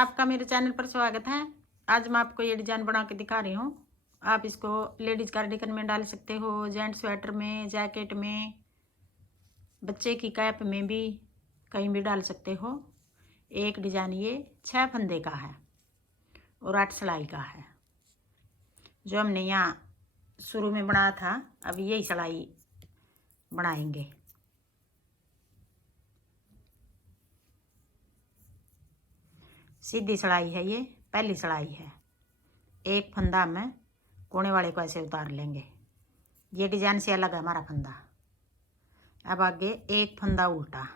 आपका मेरे चैनल पर स्वागत है। आज मैं आपको ये डिजाइन बना के दिखा रही हूँ। आप इसको लेडीज कार्डिगन में डाल सकते हो, जेंट स्वेटर में, जैकेट में, बच्चे की कैप में भी कहीं भी डाल सकते हो। एक डिजाइन ये 6 फंदे का है और 8 सिलाई का है। जो हमने यहाँ शुरू में बनाया था, अब यही सिलाई बनाएंगे। सीधी सिलाई है, ये पहली सिलाई है। एक फंदा में कोने वाले को ऐसे उतार लेंगे। ये डिजाइन से अलग है हमारा फंदा। अब आगे एक फंदा उल्टा,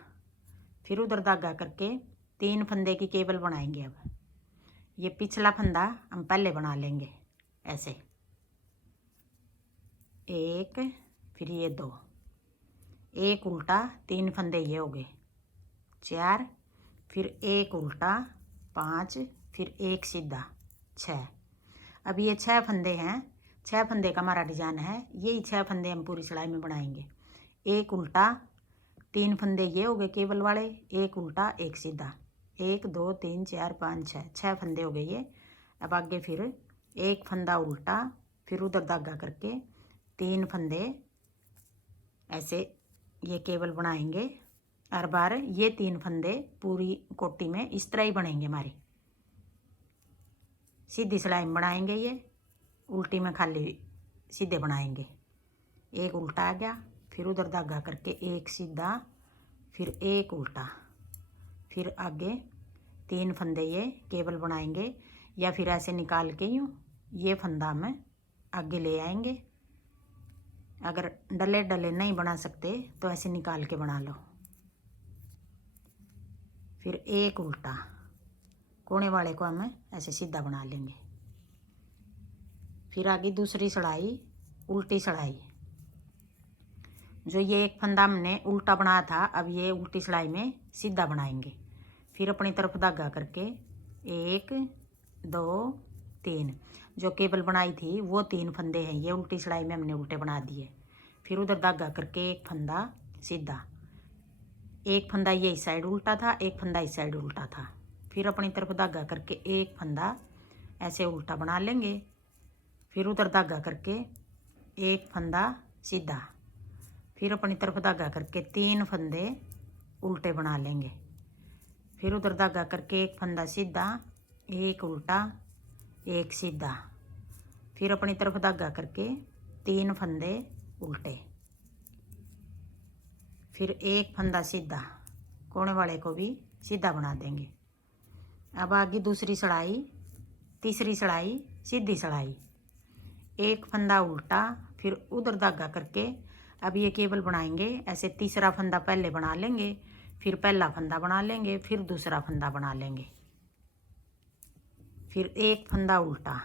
फिर उधर धागा करके 3 फंदे की केबल बनाएंगे। अब ये पिछला फंदा हम पहले बना लेंगे ऐसे, एक, फिर ये 2, एक उल्टा, 3 फंदे ये हो गए 4, फिर एक उल्टा 5, फिर एक सीधा 6। अब ये 6 फंदे हैं। 6 फंदे का हमारा डिजाइन है। यही 6 फंदे हम पूरी सिलाई में बनाएंगे। एक उल्टा, 3 फंदे ये हो गए केबल वाले, एक उल्टा एक सीधा, 1 2 3 4 5 6, 6 फंदे हो गए ये। अब आगे फिर एक फंदा उल्टा, फिर उधर धागा करके 3 फंदे ऐसे ये केबल बनाएंगे। हर बार ये 3 फंदे पूरी कोटी में इस तरह ही बनेंगे हमारे। सीधी सिलाई में बनाएंगे, ये उल्टी में खाली सीधे बनाएंगे। एक उल्टा आ गया, फिर उधर धागा करके एक सीधा, फिर एक उल्टा, फिर आगे 3 फंदे ये केबल बनाएंगे, या फिर ऐसे निकाल के यूँ ये फंदा में आगे ले आएंगे। अगर डले डले नहीं बना सकते तो ऐसे निकाल के बना लो। फिर एक उल्टा, कोने वाले को हमें ऐसे सीधा बना लेंगे। फिर आगे दूसरी सिलाई, उल्टी सिलाई। जो ये एक फंदा हमने उल्टा बनाया था, अब ये उल्टी सिलाई में सीधा बनाएंगे। फिर अपनी तरफ धागा करके 1 2 3, जो केबल बनाई थी वो 3 फंदे हैं ये उल्टी सिलाई में हमने उल्टे बना दिए। फिर उधर धागा करके एक फंदा सीधा, एक फंदा ये इस साइड उल्टा था, एक फंदा इस साइड उल्टा था। फिर अपनी तरफ धागा करके एक फंदा ऐसे उल्टा बना लेंगे। फिर उधर धागा करके एक फंदा सीधा, फिर अपनी तरफ धागा करके 3 फंदे उल्टे बना लेंगे। फिर उधर धागा करके एक फंदा सीधा, एक उल्टा, एक सीधा, फिर अपनी तरफ धागा करके 3 फंदे उल्टे, फिर एक फंदा सीधा, कोने वाले को भी सीधा बना देंगे। अब आगे दूसरी सिलाई, तीसरी सिलाई, सीधी सिलाई। एक फंदा उल्टा, फिर उधर धागा करके अब ये केबल बनाएंगे ऐसे। तीसरा फंदा पहले बना लेंगे, फिर पहला फंदा बना लेंगे, फिर दूसरा फंदा बना लेंगे, फिर एक फंदा उल्टा,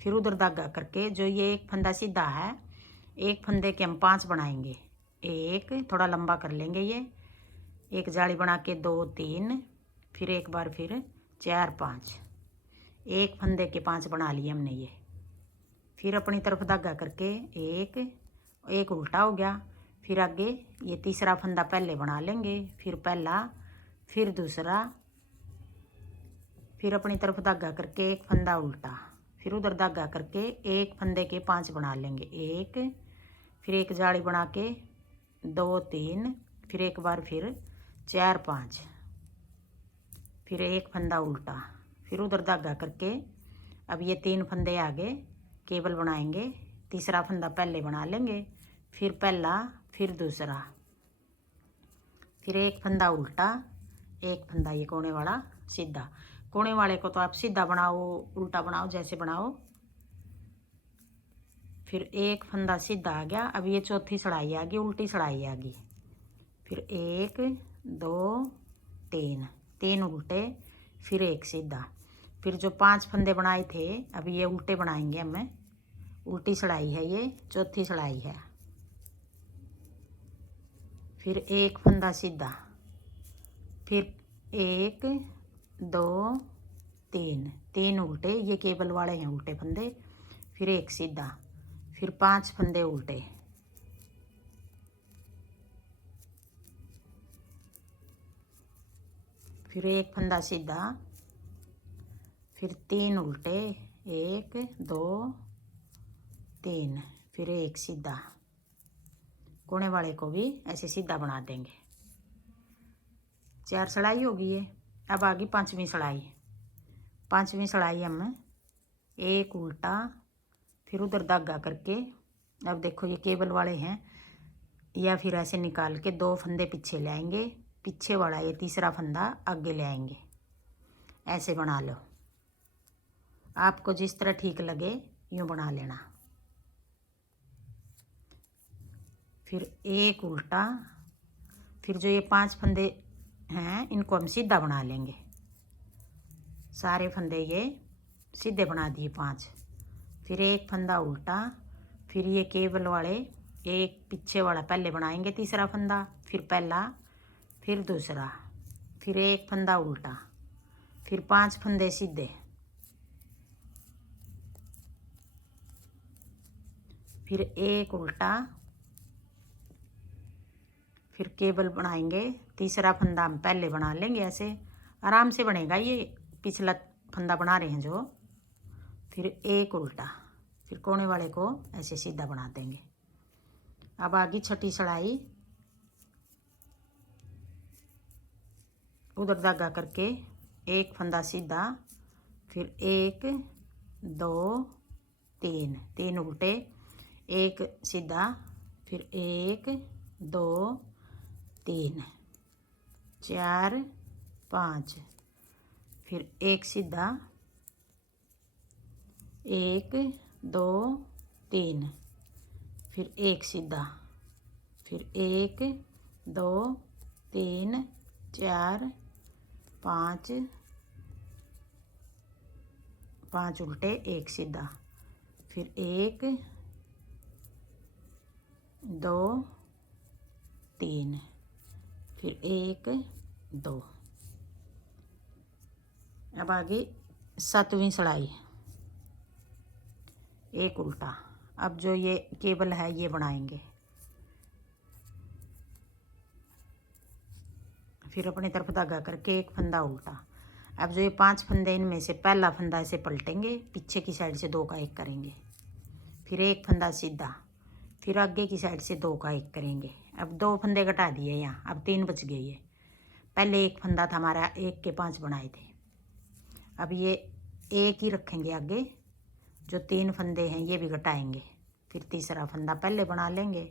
फिर उधर धागा करके जो ये एक फंदा सीधा है, एक फंदे के हम 5 बनाएंगे। एक थोड़ा लंबा कर लेंगे, ये एक जाली बना के 2 3, फिर एक बार फिर 4 5, एक फंदे के 5 बना लिए हमने ये। फिर अपनी तरफ धागा करके एक उल्टा हो गया, फिर आगे ये तीसरा फंदा पहले बना लेंगे, फिर पहला, फिर दूसरा, फिर अपनी तरफ धागा करके एक फंदा उल्टा, फिर उधर धागा करके एक फंदे के 5 बना लेंगे। एक, फिर एक जाली बना के 2 3, फिर एक बार फिर 4 5, फिर एक फंदा उल्टा, फिर उधर धागा करके अब ये 3 फंदे आगे केबल बनाएंगे। तीसरा फंदा पहले बना लेंगे, फिर पहला, फिर दूसरा, फिर एक फंदा उल्टा, एक फंदा ये कोने वाला सीधा। कोने वाले को तो आप सीधा बनाओ, उल्टा बनाओ, जैसे बनाओ। फिर एक फंदा सीधा आ गया। अब ये चौथी सिलाई आ गई, उल्टी सिलाई आ गई। फिर 1 2 3, 3 उल्टे, फिर एक सीधा। फिर जो 5 फंदे बनाए थे, अब ये उल्टे बनाएंगे हमें। उल्टी सिलाई है, ये चौथी सिलाई है। फिर एक फंदा सीधा, फिर 1 2 3, 3 उल्टे, ये केबल वाले हैं उल्टे फंदे, फिर एक सीधा, फिर 5 फंदे उल्टे, फिर एक फंदा सीधा, फिर 3 उल्टे, 1 2 3, फिर एक सीधा। कोने वाले को भी ऐसे सीधा बना देंगे। 4 सिलाई होगी ये। अब आगे 5वीं सिलाई। 5वीं सिलाई हम एक उल्टा, फिर उधर धागा करके, अब देखो ये केबल वाले हैं, या फिर ऐसे निकाल के 2 फंदे पीछे ले आएंगे, पीछे वाला ये तीसरा फंदा आगे ले आएंगे। ऐसे बना लो, आपको जिस तरह ठीक लगे यूँ बना लेना। फिर एक उल्टा, फिर जो ये 5 फंदे हैं इनको हम सीधा बना लेंगे। सारे फंदे ये सीधे बना दिए 5। फिर एक फंदा उल्टा, फिर ये केबल वाले एक पीछे वाला पहले बनाएंगे, तीसरा फंदा, फिर पहला, फिर दूसरा, फिर एक फंदा उल्टा, फिर 5 फंदे सीधे, फिर एक उल्टा, फिर केबल बनाएंगे, तीसरा फंदा हम पहले बना लेंगे। ऐसे आराम से बनेगा ये, पिछला फंदा बना रहे हैं जो। फिर एक उल्टा, फिर कोने वाले को ऐसे सीधा बना देंगे। अब आगे छठी सिलाई, उधर धागा करके एक फंदा सीधा, फिर 1 2 3, 3 उल्टे, एक सीधा, फिर 1 2 3 4 5, फिर एक सीधा, 1 2 3, फिर एक सीधा, फिर 1 2 3 4 5, 5 उल्टे, एक सीधा, फिर 1 2 3, फिर 1 2। अब आगे 7वीं सिलाई, एक उल्टा। अब जो ये केबल है ये बनाएंगे, फिर अपनी तरफ धागा करके एक फंदा उल्टा। अब जो ये 5 फंदे इनमें से पहला फंदा ऐसे पलटेंगे, पीछे की साइड से 2 का 1 करेंगे, फिर एक फंदा सीधा, फिर आगे की साइड से 2 का 1 करेंगे। अब 2 फंदे घटा दिए यहाँ, अब 3 बच गए। ये पहले एक फंदा था हमारा, 1 के 5 बनाए थे। अब ये एक ही रखेंगे आगे, जो 3 फंदे हैं ये भी घटाएंगे, फिर तीसरा फंदा पहले बना लेंगे,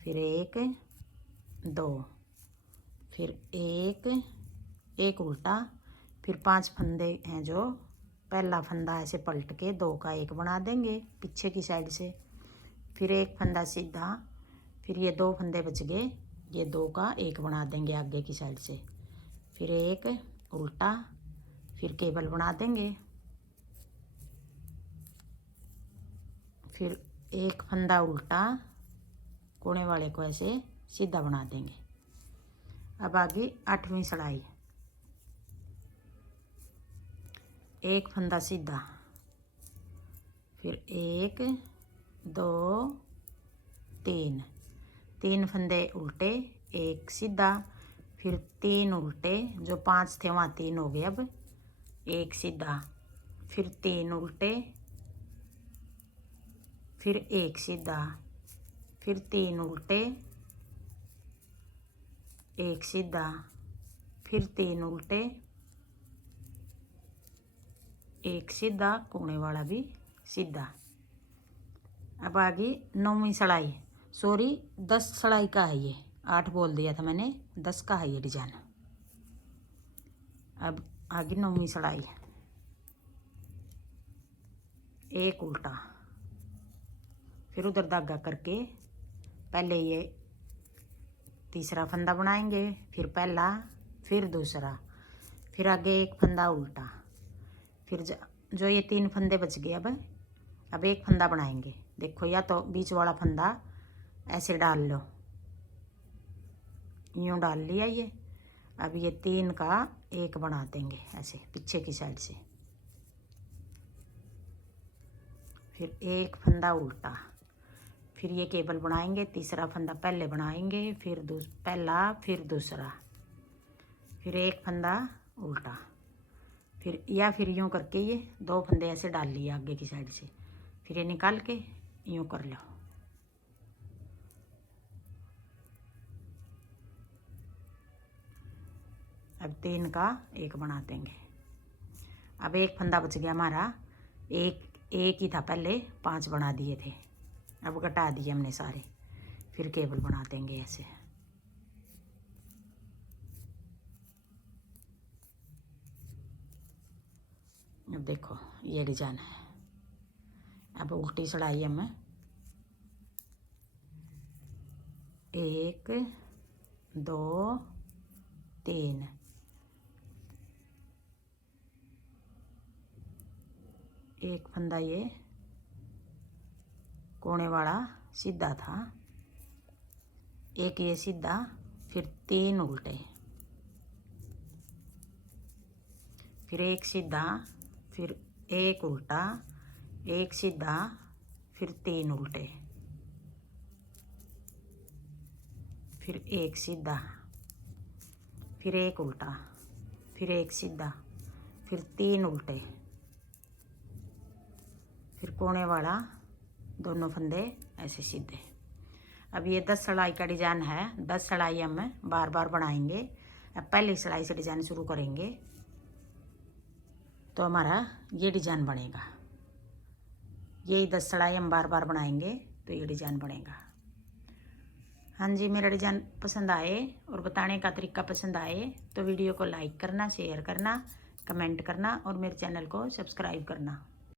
फिर 1 2, फिर एक उल्टा, फिर 5 फंदे हैं जो पहला फंदा ऐसे पलट के 2 का 1 बना देंगे पीछे की साइड से, फिर एक फंदा सीधा, फिर ये 2 फंदे बच गए, ये 2 का 1 बना देंगे आगे की साइड से, फिर एक उल्टा, फिर केबल बना देंगे, फिर एक फंदा उल्टा, कोने वाले को ऐसे सीधा बना देंगे। अब आगे 8वीं सिलाई, एक फंदा सीधा, फिर 1 2 3, 3 फंदे उल्टे, एक सीधा, फिर 3 उल्टे, जो 5 थे वहाँ 3 हो गए। अब एक सीधा, फिर 3 उल्टे, फिर एक सीधा, फिर 3 उल्टे, एक सीधा, फिर 3 उल्टे, एक सीधा, कोने वाला भी सीधा। अब आगे 9वीं सिलाई, सॉरी 10 सिलाई का है ये, 8 बोल दिया था मैंने, 10 का है ये डिजाइन। अब आगे 9वीं सिलाई, एक उल्टा, फिर उधर धागा करके पहले ये तीसरा फंदा बनाएंगे, फिर पहला, फिर दूसरा, फिर आगे एक फंदा उल्टा, फिर जो ये 3 फंदे बच गए। अब एक फंदा बनाएंगे। देखो, या तो बीच वाला फंदा ऐसे डाल लो, यूँ डाल लिया ये। अब ये 3 का 1 बना देंगे ऐसे पीछे की साइड से, फिर एक फंदा उल्टा, फिर ये केबल बनाएंगे, तीसरा फंदा पहले बनाएंगे, फिर पहला, फिर दूसरा, फिर एक फंदा उल्टा, फिर या फिर यूँ करके ये 2 फंदे ऐसे डाल लिए आगे की साइड से, फिर ये निकाल के यूँ कर लो। अब 3 का 1 बना देंगे। अब एक फंदा बच गया हमारा, एक ही था पहले, 5 बना दिए थे, अब घटा दिए हमने सारे। फिर केबल बना देंगे ऐसे। अब देखो ये डिजाइन है। अब उल्टी चढ़ाई हम 1 2 3, एक फंदा ये कोने वाला सीधा था, एक ये सीधा, फिर 3 उल्टे, फिर एक सीधा, फिर एक उल्टा, एक सीधा, फिर 3 उल्टे, फिर एक सीधा, फिर एक उल्टा, फिर एक सीधा, फिर 3 उल्टे, फिर कोने वाला दोनों फंदे ऐसे सीधे। अब ये 10 सिलाई का डिज़ाइन है। 10 सिलाई हम बार बार बनाएंगे। अब पहली सिलाई से डिज़ाइन शुरू करेंगे तो हमारा ये डिज़ाइन बनेगा। यही 10 सिलाई हम बार बार बनाएंगे तो ये डिज़ाइन बनेगा। हाँ जी, मेरा डिज़ाइन पसंद आए और बताने का तरीका पसंद आए तो वीडियो को लाइक करना, शेयर करना, कमेंट करना और मेरे चैनल को सब्सक्राइब करना।